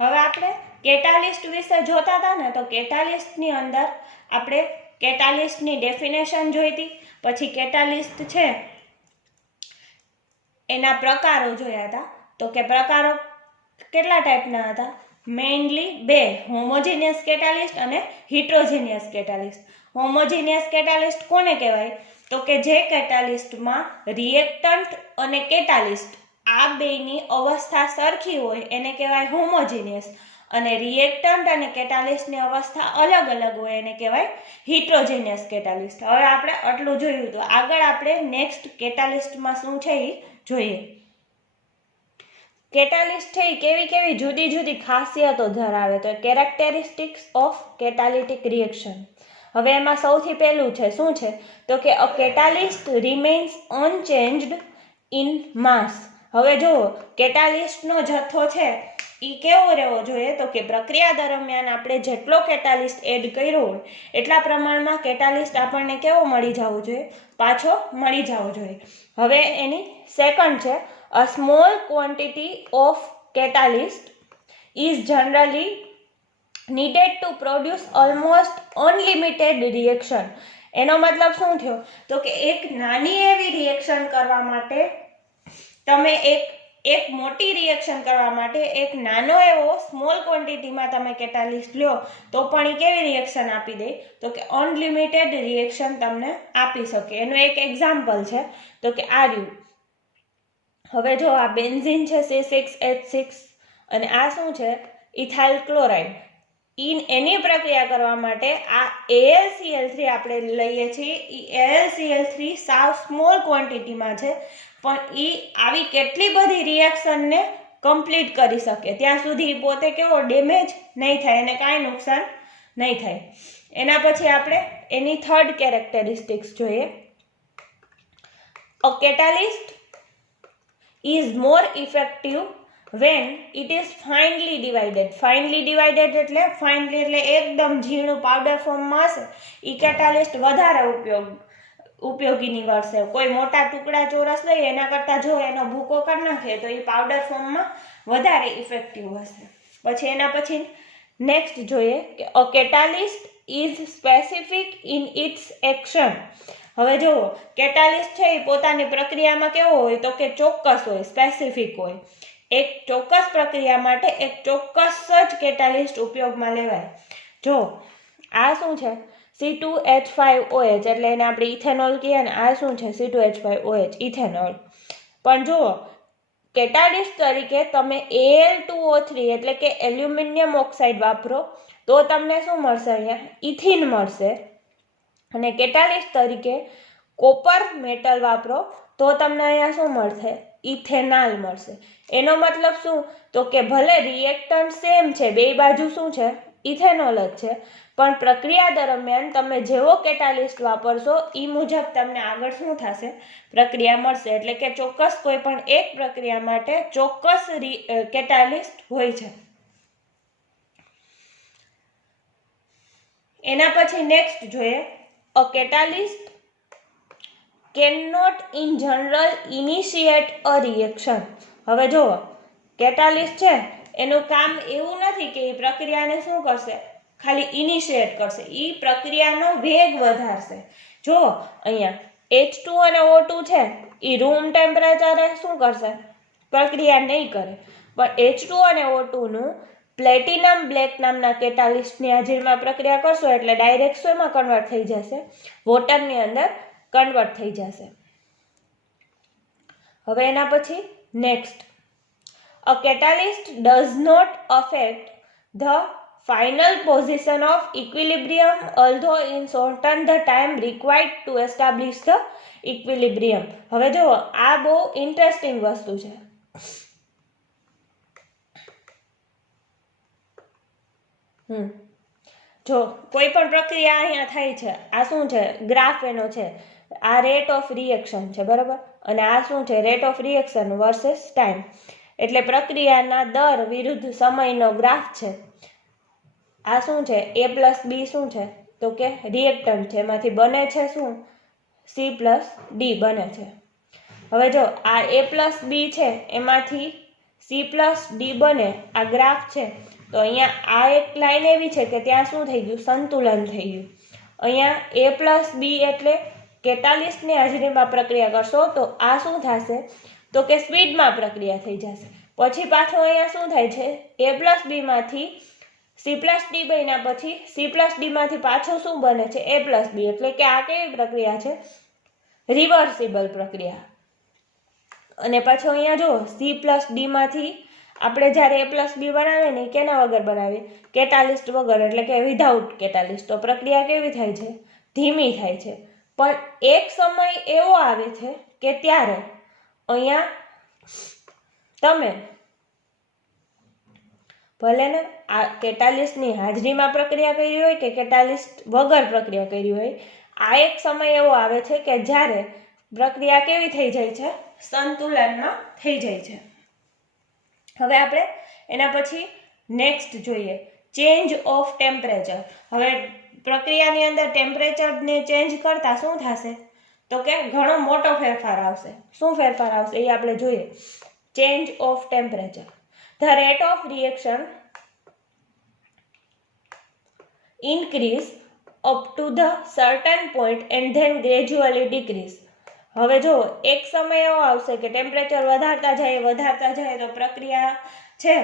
હવે આપણે કેટાલિસ્ટ વિશે જોતા હતા ને, તો કેટાલિસ્ટની અંદર આપણે કેટાલિસ્ટની ડેફિનેશન જોઈતી, પછી કેટાલિસ્ટ છે એના પ્રકારો જોયા હતા. તો કે પ્રકારો કેટલા ટાઈપના હતા? મેઇનલી બે, હોમોજીનિયસ કેટાલિસ્ટ અને હિટ્રોજીનિયસ કેટાલિસ્ટ. હોમોજીનિયસ કેટાલિસ્ટ કોને કહેવાય? તો કે જે કેટાલિસ્ટમાં રિએક્ટન્ટ અને કેટાલિસ્ટ આ બેની અવસ્થા સરખી હોય એને કહેવાય હોમોજીનિયસ, અને રિએક્ટન્ટ અને કેટાલિસ્ટની અવસ્થા અલગ અલગ હોય એને કહેવાય હિટ્રોજીનિયસ કેટાલિસ્ટ. હવે આપણે આટલું જોયું, તો આગળ આપણે નેક્સ્ટ કેટાલિસ્ટમાં શું છે એ જોઈએ. કેટાલિસ્ટ છે એ કેવી કેવી જુદી જુદી ખાસિયતો ધરાવે, તો કેરેક્ટેરિસ્ટિક્સ ઓફ કેટાલિટિક રિએક્શન. હવે એમાં સૌથી પહેલું છે શું છે? તો કે અ કેટાલિસ્ટ રિમેન્સ અનચેન્જ્ડ ઇન માસ. હવે જુઓ, કેટાલિસ્ટનો જથ્થો છે એ કેવો રહેવો જોઈએ? તો કે પ્રક્રિયા દરમિયાન આપણે જેટલો કેટાલિસ્ટ એડ કર્યો હોય એટલા પ્રમાણમાં કેટાલિસ્ટ આપણને કેવો મળી જવો જોઈએ? પાછો મળી જવો જોઈએ. હવે એની સેકન્ડ છે, a small quantity of catalyst is generally needed to produce almost unlimited reaction. એનો મતલબ શું થયો? તો કે એક નાની એવી રિએક્શન કરવા માટે તમે એક મોટી રિએક્શન કરવા માટે એક નાનો એવો સ્મોલ ક્વોન્ટિટીમાં તમે કેટાલિસ્ટ લ્યો તો પણ એ કેવી રિએક્શન આપી દે? તો કે અનલિમિટેડ રિએક્શન તમને આપી શકે. એનું એક એક્ઝામ્પલ છે તો કે આ રહ્યું. હવે જો આ બેન્ઝીન છે C6H6 અને આ શું છે? Ethyl chloride. એની પ્રક્રિયા કરવા માટે આ AlCl3 આપણે લઈએ છીએ. AlCl3 સાવ સ્મોલ ક્વોન્ટિટીમાં છે, પણ એ આવી કેટલી બધી રિએક્શનને કમ્પ્લીટ કરી શકે ત્યાં સુધી પોતે કેવો ડેમેજ નહીં થાય, એને કાંઈ નુકસાન નહીં થાય. એના પછી આપણે એની થર્ડ કેરેક્ટેરિસ્ટિક્સ જોઈએ. અ catalyst is more effective when it is finely divided. finely divided એટલે finely એટલે એકદમ ઝીણું પાવડર ફોર્મમાં હશે એ કેટાલિસ્ટ વધારે ઉપયોગી નીવડશે. કોઈ મોટા ટુકડા ચોરસ લઈએ એના કરતાં જો એનો ભૂકો કરી નાખીએ તો એ પાવડર ફોર્મમાં વધારે ઇફેક્ટિવ હશે. પછી એના પછી નેક્સ્ટ જોઈએ કે a catalyst is specific in its action. હવે જુઓ, કેટાલિસ્ટ છે એ પોતાની પ્રક્રિયામાં કેવો હોય? તો કે ચોક્કસ હોય, સ્પેસિફિક હોય. એક ચોક્કસ પ્રક્રિયા માટે એક ચોક્કસ જ કેટાલિસ્ટ ઉપયોગમાં લેવાય. જો આ શું છે? C2H5OH એટલે એને આપણે ઇથેનોલ કહીએ ને, આ શું છે? C2H5OH ethanol. પણ જુઓ, કેટાલિસ્ટ તરીકે તમે Al2O3 એટલે કે એલ્યુમિનિયમ ઓક્સાઇડ વાપરો તો તમને શું મળશે? અહીંયા ઇથિન મળશે. અને કેટાલિસ્ટ તરીકે કોપર મેટલ વાપરો તો તમને અહીંયા શું મળશે? ઇથેનાલ મળશે. એનો મતલબ શું? તો કે ભલે રિએક્ટન્ટ સેમ છે, બે બાજુ શું છે? ઇથેનોલ જ છે, પણ પ્રક્રિયા દરમિયાન તમે જેવો કેટાલિસ્ટ વાપરશો એ મુજબ તમને આગળ શું થશે? પ્રક્રિયા મળશે. એટલે કે ચોક્કસ કોઈ પણ એક પ્રક્રિયા માટે ચોક્કસ કેટાલિસ્ટ હોય છે. એના પછી નેક્સ્ટ જોઈએ, a catalyst cannot in general initiate a reaction. હવે જુઓ, કેટાલિસ્ટ છે એનું કામ એવું નથી કે એ પ્રક્રિયાને શું કરશે? ખાલી ઇનિશિએટ કરશે. એ પ્રક્રિયાનો વેગ વધારશે. જો અહીંયા H2 અને O2 છે એ રૂમ ટેમ્પરેચરે શું કરશે? પ્રક્રિયા નહીં કરે. પણ H2 અને O2 નું પ્લેટિનમ બ્લેક નામના કેટાલિસ્ટની હાજરીમાં પ્રક્રિયા કરશો એટલે ડાયરેક્ટ શેમાં કન્વર્ટ થઈ જશે? વોટરની અંદર કન્વર્ટ થઈ જશે. હવે એના પછી next, a catalyst does not affect the final position of equilibrium although it shorten the time required to establish the equilibrium. હવે જુઓ, આ બહુ ઇન્ટરેસ્ટિંગ વસ્તુ છે. જો કોઈ પણ પ્રક્રિયા અહીંયા થાય છે, આ શું છે? ગ્રાફ એનો છે. આ રેટ ઓફ રિએક્શન છે, બરાબર? અને આ શું છે? Rate of reaction versus time. એટલે પ્રક્રિયાના દર વિરુદ્ધ સમયનો ગ્રાફ છે. આ શું છે? A+B શું છે? તો કે રિએક્ટન્ટ છે. એમાંથી બને છે શું? C+D બને છે. હવે જો આ A+B છે એમાંથી C+D બને, આ ગ્રાફ છે, તો અહીંયા આ એક લાઈન એવી છે કે ત્યાં શું થઈ ગયું, સંતુલન થઈ ગયું. અહીંયા A+B એટલે કેટાલિસ્ટની હાજરીમાં પ્રક્રિયા કરશો તો આ શું થશે, તો કે સ્પીડમાં પ્રક્રિયા થઈ જશે. પછી પાછું અહીંયા શું થાય છે, A+B માંથી C+D બન્યા પછી C+D માંથી પાછું શું બને છે, A+B, એટલે કે આ કેવી પ્રક્રિયા છે, રિવર્સિબલ પ્રક્રિયા. અને પાછું અહીંયા જો C+D માંથી આપણે જ્યારે A+B બનાવીએ ને કેના વગર બનાવીએ, કેટાલિસ્ટ વગર, એટલે કે વિધાઉટ કેટાલિસ્ટ. તો પ્રક્રિયા કેવી થાય છે, ધીમી થાય છે. પણ એક સમય એવો આવે છે કે ત્યારે અહીંયા તમે ભલે ને આ કેટાલિસ્ટની હાજરીમાં પ્રક્રિયા કરી હોય કે કેટાલિસ્ટ વગર પ્રક્રિયા કરી હોય, આ એક સમય એવો આવે છે કે જ્યારે પ્રક્રિયા કેવી થઈ જાય છે, સંતુલનમાં થઈ જાય છે. હવે આપણે એના પછી નેક્સ્ટ જોઈએ, ચેન્જ ઓફ ટેમ્પરેચર. હવે પ્રક્રિયાની અંદર ટેમ્પરેચરને ચેન્જ કરતા શું થશે, તો કે ઘણો મોટો ફેરફાર આવશે. શું ફેરફાર આવશે એ આપણે જોઈએ. Change of temperature. The rate of reaction increase up to the certain point and then gradually decrease. હવે જો એક સમય એવો આવશે કે ટેમ્પરેચર વધારતા જાય તો પ્રક્રિયા છે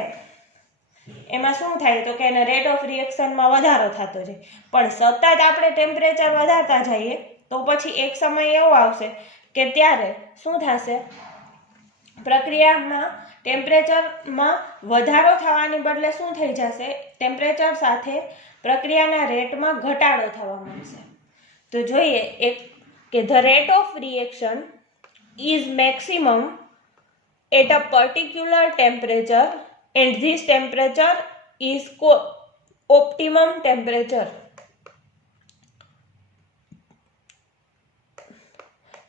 એમાં શું થાય, તો કે એના રેટ ઓફ રિએક્શનમાં વધારો થતો જાય. પણ સતત આપણે ટેમ્પરેચર વધારતા જઈએ તો પછી એક સમય એવો આવશે કે ત્યારે શું થશે, પ્રક્રિયામાં ટેમ્પરેચરમાં વધારો થવાની બદલે શું થઈ જશે, ટેમ્પરેચર સાથે પ્રક્રિયાના રેટમાં ઘટાડો થવા માંડશે. તો જોઈએ એક કે the rate of reaction is maximum at a particular temperature and this temperature is optimum temperature.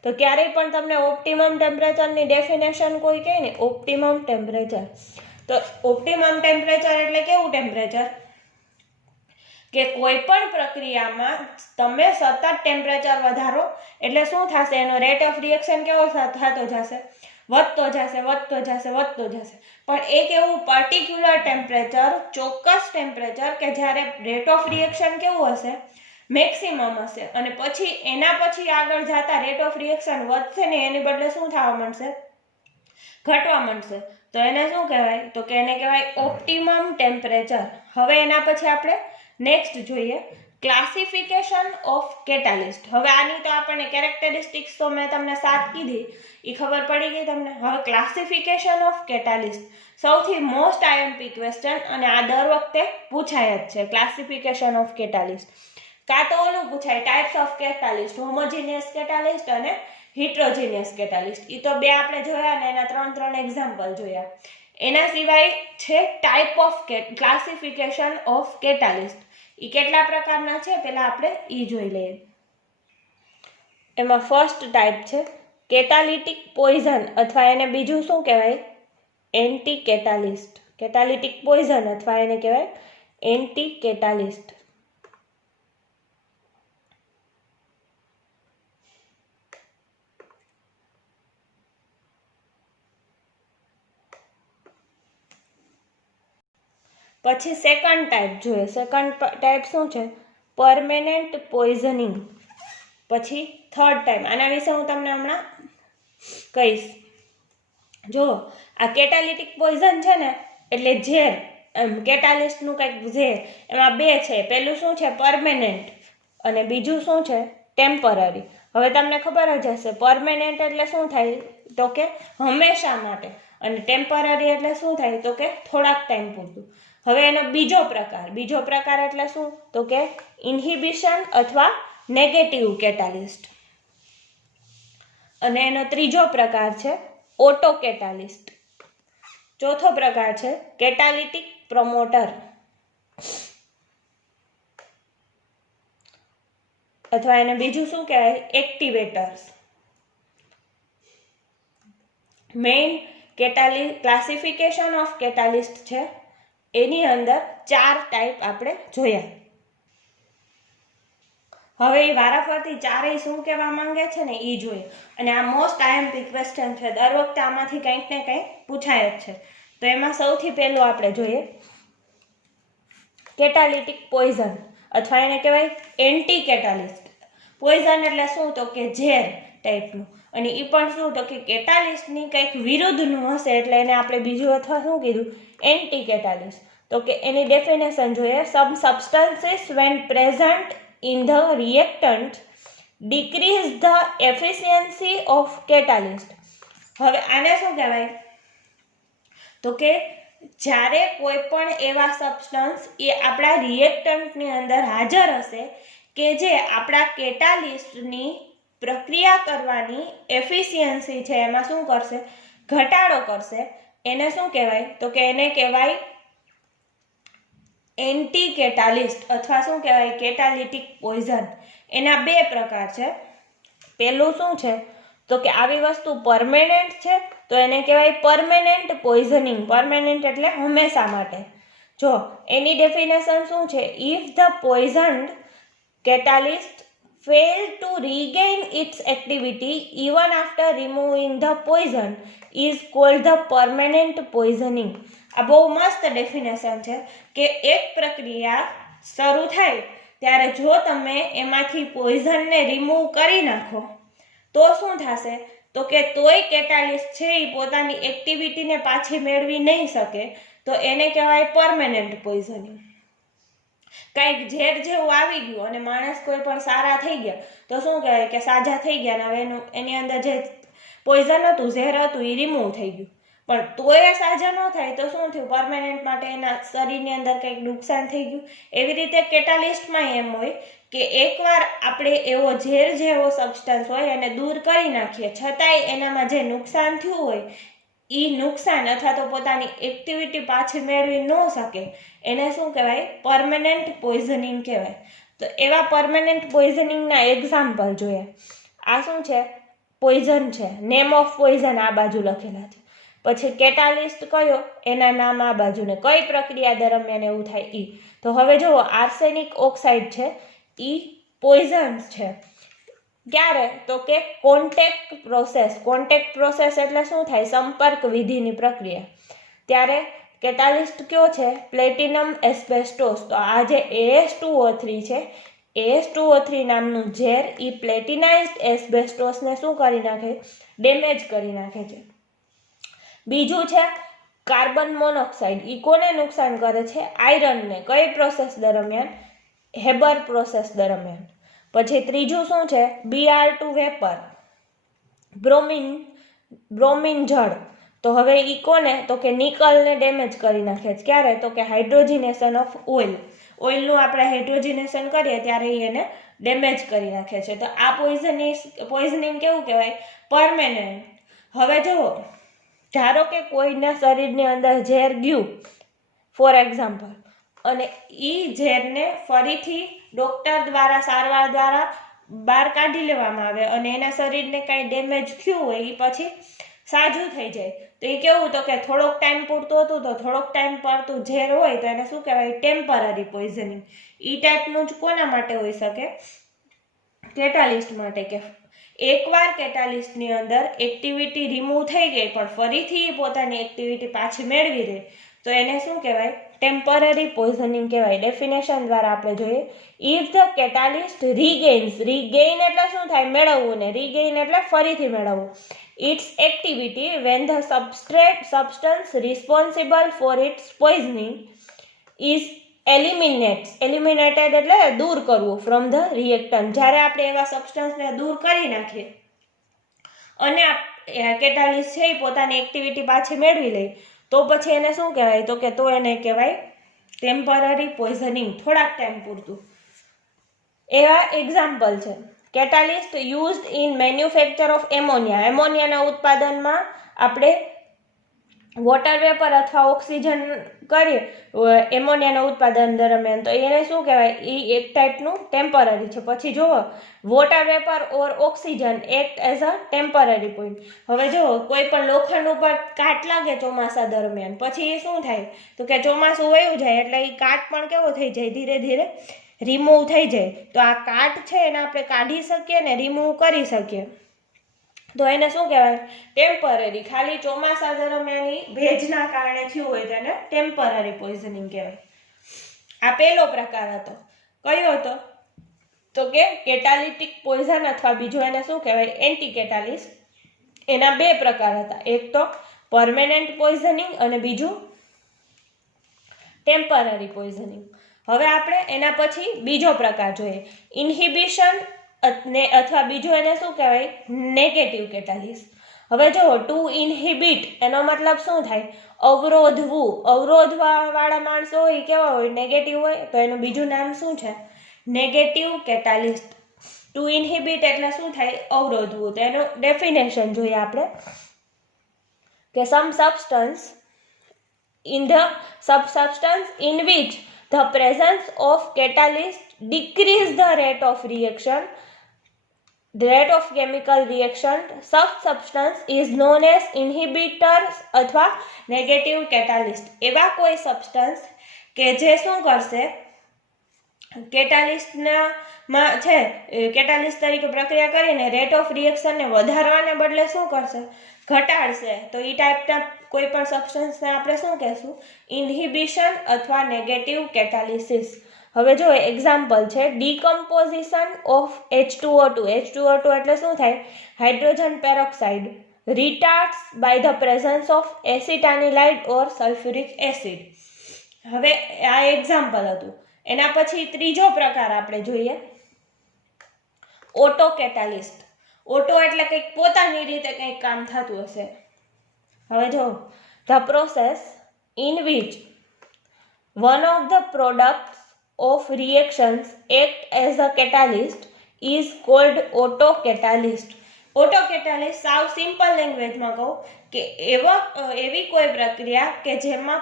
તો ક્યારેય પણ તમને ઓપ્ટિમમ ટેમ્પરેચરની ડેફિનેશન કોઈ કહે ને, ઓપ્ટિમમ ટેમ્પરેચર, તો ઓપ્ટિમમ ટેમ્પરેચર એટલે કેવું ટેમ્પરેચર કે કોઈ પણ પ્રક્રિયામાં તમે સતત ટેમ્પરેચર વધારો એટલે શું થશે, એનો રેટ ઓફ રિએક્શન કેવો થતો જશે, વધતો જશે. પણ એક એવું પર્ટિક્યુલર ટેમ્પરેચર, ચોક્કસ ટેમ્પરેચર કે જ્યારે રેટ ઓફ રિએક્શન કેવું હશે, મેક્સિમમ હશે, અને પછી એના પછી આગળ જતા રેટ ઓફ રિએક્શન વધશે ને એની બદલે શું થવા માંડશે, ઘટવા માંડશે. તો એને શું કહેવાય, તો કે એને કહેવાય ઓપ્ટિમમ ટેમ્પરેચર. હવે એના પછી આપણે નેક્સ્ટ જોઈએ ક્લાસિફિકેશન ઓફ કેટાલિસ્ટ. હવે આની તો આપણને કેરેક્ટરિસ્ટિક્સ તો મેં તમને 7 કીધી, એ ખબર પડી ગઈ તમને. હવે ક્લાસિફિકેશન ઓફ કેટાલિસ્ટ સૌથી મોસ્ટ આઈએમપી ક્વેશ્ચન, અને આ દર વખતે પૂછાય જ છે. ક્લાસિફિકેશન ઓફ કેટાલિસ્ટ કાં તો ઓલું પૂછાય, types of catalyst, homogeneous catalyst અને હિટ્રોજીનિયસ કેટાલિસ્ટ. એ તો બે આપણે જોયા ને એના 3 એક્ઝામ્પલ જોયા. એના સિવાય છે type of classification of catalyst. એ કેટલા પ્રકારના છે પહેલા આપણે એ જોઈ લઈએ. એમાં ફર્સ્ટ ટાઈપ છે કેટાલિટિક પોઈઝન, અથવા એને બીજું શું કહેવાય, એન્ટી કેટાલિસ્ટ. કેટાલિટિક પોઈઝન અથવા એને કહેવાય એન્ટી કેટાલિસ્ટ. પછી સેકન્ડ ટાઈપ જોઈએ. સેકન્ડ ટાઈપ શું છે, પરમેનન્ટ પોઈઝનિંગ. પછી થર્ડ ટાઈપ, આના વિશે હું તમને હમણાં કહીશ. જો આ કેટાલિટિક પોઈઝન છે ને એટલે ઝેર, કેટાલિસ્ટનું કંઈક ઝેર, એમાં બે છે. પહેલું શું છે, પરમેનન્ટ, અને બીજું શું છે, ટેમ્પરરી. હવે તમને ખબર જ હશે પરમેનન્ટ એટલે શું થાય, તો કે હંમેશા માટે, અને ટેમ્પરરી એટલે શું થાય, તો કે થોડાક ટાઈમ પૂરતું. હવે એનો બીજો પ્રકાર એટલે શું, તો કે ઇન્હિબિશન અથવા નેગેટિવ કેટાલિસ્ટ. અને એનો ત્રીજો પ્રકાર છે ઓટો કેટાલિસ્ટ. ચોથો પ્રકાર છે કેટાલિટિક પ્રમોટર, અથવા એને બીજું શું કહેવાય, activators. Main classification of catalyst છે, એની અંદર 4 ટાઈપ આપણે જોયા. હવે એ વારાફરતી ચારેય શું કહેવા માંગે છે ને એ જોઈએ. અને આ મોસ્ટ આઈએમપી ક્વેશ્ચન છે, દર વખતે આમાંથી કંઈક ને કંઈક પૂછાય જ છે. તો એમાં સૌથી પહેલું આપણે જોઈએ કેટાલિટિક પોઈઝન અથવા એને કહેવાય એન્ટી કેટાલિસ્ટ. પોઈઝન એટલે શું તો કે ઝેર ટાઈપનું, અને એ પણ શું તો કે કેટાલિસ્ટની કંઈક વિરુદ્ધનું હશે એટલે એને આપણે બીજું અથવા શું કીધું એન્ટી કેટાલિસ્ટ. તો કે એની ડેફિનેશન જોઈએ. Some substances when present in the reactant decrease the efficiency of catalyst. હવે આને શું કહેવાય તો કે જ્યારે કોઈ પણ એવા સબસ્ટન્સ એ આપણા રિએક્ટન્ટની અંદર હાજર હશે કે જે આપણા કેટાલિસ્ટની પ્રક્રિયા કરવાની એફિશિયન્સી છે એમાં શું કરશે ઘટાડો કરશે, એને શું કહેવાય તો કે એને કહેવાય એન્ટી કેટાલિસ્ટ અથવા શું કહેવાય કેટાલિટિક પોઈઝન. એના બે પ્રકાર છે. પહેલું શું છે તો કે આવી વસ્તુ પરમેનન્ટ છે તો એને કહેવાય પરમેનન્ટ પોઈઝનિંગ. પરમેનન્ટ એટલે હંમેશા માટે. જો એની ડેફિનેશન શું છે, if the poisoned catalyst fail to regain its activity even after removing the poison is called the permanent poisoning. આ બહુ મસ્ત ડેફિનેશન છે કે એક પ્રક્રિયા શરૂ થાય ત્યારે જો તમે એમાંથી પોઈઝનને રિમૂવ કરી નાખો તો શું થશે તો કે તોય કેટાલિસ્ટ છે એ પોતાની એક્ટિવિટીને પાછી મેળવી નહીં શકે, તો એને કહેવાય પરમેનન્ટ પોઈઝનિંગ. કાંઈક ઝેર જેવું આવી ગયું અને માણસ કોઈ પણ સારા થઈ ગયા તો શું કહેવાય કે સાજા થઈ ગયા ને હવે એની અંદર જે પોઈઝન હતું ઝેર હતું એ રિમૂવ થઈ ગયું, પણ તોય સાજા ન થાય તો શું થયું પરમેનન્ટ માટે એના શરીરની અંદર કંઈક નુકસાન થઈ ગયું. એવી રીતે કેટાલિસ્ટમાં એમ હોય કે એકવાર આપણે એવો ઝેર જેવો સબસ્ટન્સ હોય એને દૂર કરી નાખીએ છતાંય એનામાં જે નુકસાન થયું હોય એ નુકસાન અથવા તો પોતાની એક્ટિવિટી પાછી મેળવી ન શકે એને શું કહેવાય પરમેનન્ટ પોઈઝનિંગ કહેવાય. તો એવા પરમેનન્ટ પોઈઝનિંગના એક્ઝામ્પલ જોઈએ. આ શું છે પોઈઝન છે, નેમ ઓફ પોઈઝન આ બાજુ લખેલા છે, પછી કેટાલિસ્ટ કયો એના નામ આ બાજુ ને કઈ પ્રક્રિયા દરમિયાન એવું થાય ઈ. તો હવે જુઓ આર્સેનિક ઓક્સાઇડ છે ઈ પોઈઝન્સ છે. ક્યારે તો કે કોન્ટેક્ટ પ્રોસેસ. કોન્ટેક્ટ પ્રોસેસ એટલે શું થાય સંપર્ક વિધિની પ્રક્રિયા. ત્યારે કેટાલિસ્ટ કયો છે પ્લેટિનમ એસ્બેસ્ટોસ. તો આ જે AS2O3 છે AS2O3 નામનું ઝેર એ પ્લેટિનાઇઝડ એસ્બેસ્ટોસને શું કરી નાખે ડેમેજ કરી નાખે છે. બીજું છે કાર્બન મોનોક્સાઇડ. ઈ કોને નુકસાન કરે છે આયરનને. કઈ પ્રોસેસ દરમિયાન હેબર પ્રોસેસ દરમિયાન. પછી ત્રીજું શું છે Br2 વેપર બ્રોમિન જળ. તો હવે ઈ કોને તો કે નિકલને ડેમેજ કરી નાખે છે. ક્યારે તો કે હાઇડ્રોજિનેશન ઓફ ઓઇલ. ઓઇલનું આપણે હાઇડ્રોજિનેશન કરીએ ત્યારે એને ડેમેજ કરી નાખે છે. તો આ પોઈઝનિંગ કેવું કહેવાય પરમેનન્ટ. હવે જુઓ ધારો કે કોઈના શરીરની અંદર ઝેર ગયું ફોર એક્ઝામ્પલ અને ઈ ઝેરને ફરીથી ડૉક્ટર દ્વારા સારવાર દ્વારા બહાર કાઢી લેવામાં આવે અને એના શરીરને કાંઈ ડેમેજ થયું હોય એ પછી સાજું થઈ જાય તો એ કેવું તો કે થોડોક ટાઈમ પૂરતું હતું તો થોડોક ટાઈમ પડતું ઝેર હોય તો એને શું કહેવાય ટેમ્પરરી પોઈઝનિંગ. એ ટાઈપનું જ કોના માટે હોઈ શકે કેટાલિસ્ટ માટે કે એકવાર કેટાલિસ્ટની અંદર એક્ટિવિટી રિમૂવ થઈ ગઈ પણ ફરીથી પોતાની એક્ટિવિટી પાછી મેળવી રહે તો એને શું કહેવાય ટેમ્પરરી પોઈઝનિંગ કહેવાય. ડેફિનેશન દ્વારા આપણે જોઈએ ઇફ ધ કેટાલિસ્ટ રીગેઇન એટલે શું થાય મેળવવું ને રીગેઇન એટલે ફરીથી મેળવવું its activity when the substance responsible for its poisoning is eliminated એટલે દૂર કરવું ફ્રોમ ધ રિએક્ટન્ટ. જ્યારે આપણે એવા સબસ્ટન્સને દૂર કરી નાખીએ અને કેટાલિસ્ટ છે એ પોતાની એક્ટિવિટી પાછી મેળવી લે તો પછી એને શું કહેવાય તો કે તો એને કહેવાય ટેમ્પરરી પોઈઝનિંગ થોડાક ટાઈમ પૂરતું. એવા એક્ઝામ્પલ છે catalyst used in manufacture of ammonia. એમોનિયાના ઉત્પાદનમાં આપણે વોટર વેપર અથવા ઓક્સિજન કરીએ એમોનિયાના ઉત્પાદન દરમિયાન તો એને શું કહેવાય એ એક ટાઈપનું ટેમ્પરરી છે. પછી જુઓ water vapour or oxygen act as a temporary point. હવે જુઓ કોઈ પણ લોખંડ ઉપર કાટ લાગે ચોમાસા દરમિયાન પછી એ શું થાય તો કે ચોમાસું વયું જાય એટલે એ કાટ પણ કેવો થઈ જાય ધીરે ધીરે રિમૂવ થઈ જાય. તો આ કાટ છે એને આપણે કાઢી શકીએ ને રિમૂવ કરી શકીએ. તો એને શું કહેવાય? ટેમ્પરરી. ખાલી ચોમાસા દરમિયાન ભેજના કારણે થયું હોય તેને ટેમ્પરરી પોઈઝનિંગ કહેવાય. આ પહેલો પ્રકાર હતો. કયો હતો? તો કે કેટાલિટિક પોઈઝન અથવા બીજો એને શું કહેવાય? Anti catalyst. એના બે પ્રકાર હતા, એક તો પરમેનન્ટ પોઈઝનિંગ અને બીજું ટેમ્પરરી પોઈઝનિંગ. હવે આપણે એના પછી બીજો પ્રકાર જોઈએ, ઇન્હિબિશન અથવા બીજું એને શું કહેવાય? Negative catalyst. હવે જો ટુ ઇન્હિબિટ એનો મતલબ શું થાય? અવરોધવું. અવરોધવાળા માણસો હોય કેવા હોય? નેગેટિવ હોય. તો એનું બીજું નામ શું છે? Negative catalyst. ટુ ઇન્હિબિટ એટલે શું થાય? અવરોધવું. તો એનું ડેફિનેશન જોઈએ આપણે કે સમ substance in the substance in which the presence of catalyst decrease the rate of reaction, the rate of chemical reaction, such substance is known as inhibitors અથવા negative catalyst. એવા કોઈ સબસ્ટન્સ કે જે શું કરશે? કેટાલિસ્ટમાં છે કેટાલિસ્ટ તરીકે પ્રક્રિયા કરીને રેટ ઓફ રિએક્શનને વધારવાને બદલે શું કરશે? ઘટાડશે. તો એ ટાઈપના કોઈ પણ સબસ્ટન્સને આપણે શું કહેશું? ઇન્હિબિશન અથવા નેગેટિવ કેટાલિસિસ. હવે જો એક્ઝામ્પલ છે ડીકમ્પોઝિશન ઓફ H2O2. H2O2 એટલે શું થાય? Hydrogen peroxide. Retards by the presence of acetanilide or sulphuric acid. હવે આ એક્ઝામ્પલ હતું. એના પછી ત્રીજો પ્રકાર આપણે જોઈએ, ઓટો કેટાલિસ્ટ. ઓટો એટલે કંઈક પોતાની રીતે કંઈક કામ થતું હશે. હવે જો the process in which one of the products of reactions act as a catalyst is called auto catalyst. Auto catalyst સાવ સિમ્પલ લેંગ્વેજમાં કહું કે એવી કોઈ પ્રક્રિયા કે જેમાં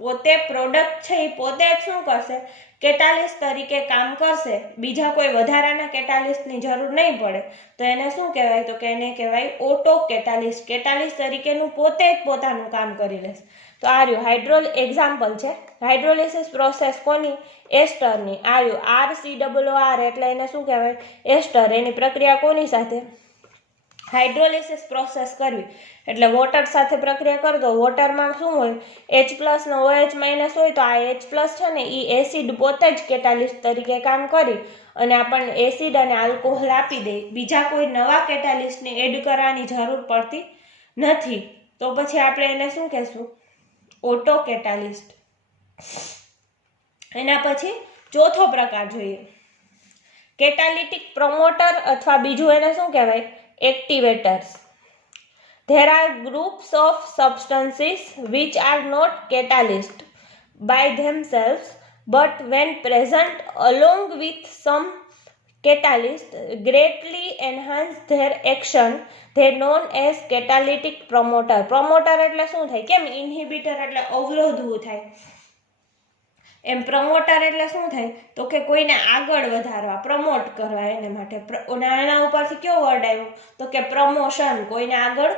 પોતે પ્રોડક્ટ છે એ પોતે જ શું કરશે? કેટાલિસ્ટ તરીકે કામ કરશે. બીજા કોઈ વધારાના કેટાલિસ્ટની જરૂર નહીં પડે. તો એને શું કહેવાય? તો કે એને કહેવાય ઓટો કેટાલિસ્ટ. કેટાલિસ્ટ તરીકેનું પોતે જ પોતાનું કામ કરી લેશે. તો આ રહ્યું એક્ઝામ્પલ છે હાઇડ્રોલિસિસ પ્રોસેસ કોની? એસ્ટરની. આ રહ્યું RCOR એટલે એને શું કહેવાય? એસ્ટર. એની પ્રક્રિયા કોની સાથે? હાઇડ્રોલિસિસ પ્રોસેસ કરવી એટલે વોટર સાથે પ્રક્રિયા કરતો. વોટરમાં શું હોય? H+ ને OH- હોય. તો આ H+ છે ને એ એસિડ પોતે જ કેટાલિસ્ટ તરીકે કામ કરી અને આપણને એસિડ અને આલ્કોહોલ આપી દે. બીજા કોઈ નવા કેટાલિસ્ટને એડ કરવાની જરૂર પડતી નથી. તો પછી આપણે એને શું કહેશું? Auto catalyst. એના પછી ચોથો પ્રકાર જોઈએ, કેટાલિટિક પ્રમોટર અથવા બીજું એને શું કહેવાય? Activators. There are groups of substances which are not catalysts by themselves, but when present along with some catalyst greatly enhance their action. They known as catalytic promoter. promoter એટલે શું થાય? કેમ ઇન્હિબિટર એટલે અવરોધવું થાય, એમ પ્રમોટર એટલે શું થાય? તો કે કોઈને આગળ વધારવા, પ્રમોટ કરવા. એને માટે એના ઉપરથી કયો વર્ડ આવ્યો? તો કે પ્રમોશન. કોઈને આગળ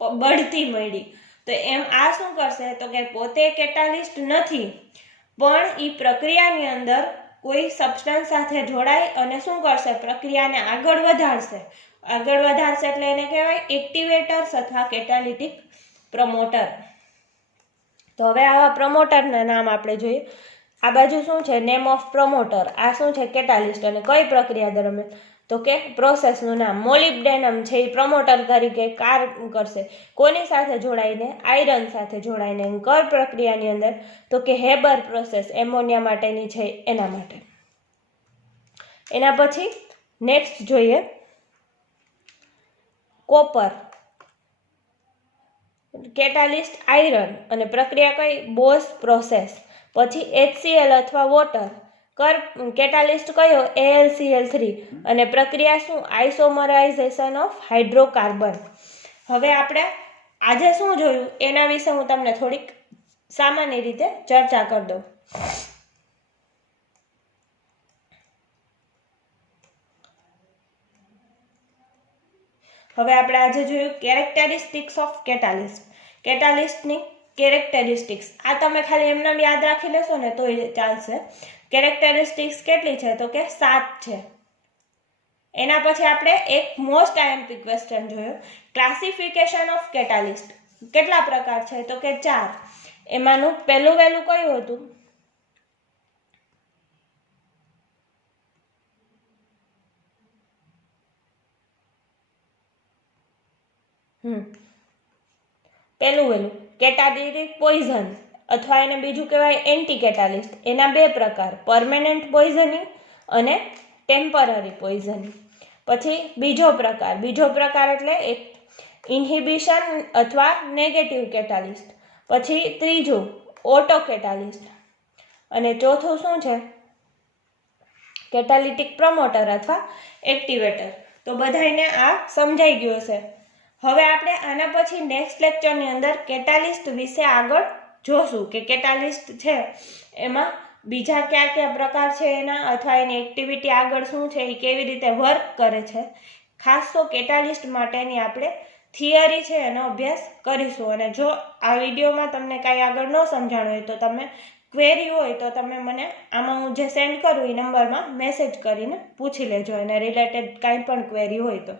બઢતી મળી. તો એમ આ શું કરશે? તો કે પોતે કેટાલિસ્ટ નથી પણ એ પ્રક્રિયાની અંદર કોઈ સબસ્ટન્સ સાથે જોડાય અને શું કરશે? પ્રક્રિયાને આગળ વધારશે. આગળ વધારશે એટલે એને કહેવાય એક્ટિવેટર્સ અથવા કેટાલિટિક પ્રમોટર. તો હવે આવા પ્રમોટરના નામ આપણે જોઈએ. આ બાજુ શું છે? Name of promoter. આ શું છે? કેટાલિસ્ટ. અને કઈ પ્રક્રિયા દરમિયાન? તો કે પ્રોસેસનું નામ. મોલિબ્ડેનમ છે એ પ્રમોટર તરીકે કામ કરશે. કોની સાથે જોડાઈને? આયરન સાથે જોડાઈને. કઈ પ્રક્રિયાની અંદર? તો કે હેબર પ્રોસેસ. એમોનિયા માટેની છે એના માટે. એના પછી નેક્સ્ટ જોઈએ કોપર. કેટાલિસ્ટ આયરન અને પ્રક્રિયા કઈ? Boss process. પછી HCl અથવા વોટર. કેટાલિસ્ટ કયો? AlCl3 અને પ્રક્રિયા શું? આઇસોમરાઇઝેશન ઓફ હાઇડ્રોકાર્બન. હવે આપણે આજે શું જોયું એના વિશે હું તમને થોડીક સામાન્ય રીતે ચર્ચા કરી દઉં. હવે આપણે આજે જોયું કેરેક્ટરિસ્ટિક્સ ઓફ કેટાલિસ્ટ. કેટાલિસ્ટની કેરેક્ટરિસ્ટિક્સ. આ તમે ખાલી એમને યાદ રાખી લેશો ને તો ચાલશે. કેરેક્ટરિસ્ટિક્સ કેટલી છે? તો કે 7 છે. એના પછી આપણે એક મોસ્ટ આઈએમપી ક્વેશ્ચન જોયો, ક્લાસિફિકેશન ઓફ કેટાલિસ્ટ. કેટલા પ્રકાર છે? તો કે 4. એમાંનું પહેલું વહેલું કયું હતું? પહેલું વહેલું કેટાલિટિક પોઈઝન, અથવા એને બીજું કહેવાય એન્ટી કેટાલિસ્ટ. એના 2 પ્રકાર, પરમેનન્ટ પોઈઝનિંગ અને ટેમ્પરરી પોઈઝનિંગ. પછી બીજો પ્રકાર એટલે એક ઇન્હિબિશન અથવા નેગેટિવ કેટાલિસ્ટ. પછી ત્રીજું ઓટો કેટાલિસ્ટ. અને ચોથું શું છે? કેટાલિટિક પ્રમોટર અથવા એક્ટિવેટર. તો બધાને આ સમજાઈ ગયું હશે. હવે આપણે આના પછી નેક્સ્ટ લેક્ચરની અંદર કેટાલિસ્ટ વિશે આગળ જોશું કે કેટાલિસ્ટ છે એમાં બીજા કયા કયા પ્રકાર છે એના, અથવા એની એક્ટિવિટી આગળ શું છે, એ કેવી રીતે વર્ક કરે છે. ખાસ તો કેટાલિસ્ટ માટેની આપણે થિયરી છે એનો અભ્યાસ કરીશું. અને જો આ વિડીયોમાં તમને કાંઈ આગળ ન સમજાણું હોય તો તમે ક્વેરી હોય તો તમે મને આમાં હું જે સેન્ડ કરું એ નંબરમાં મેસેજ કરીને પૂછી લેજો, અને રિલેટેડ કાંઈ પણ ક્વેરી હોય તો.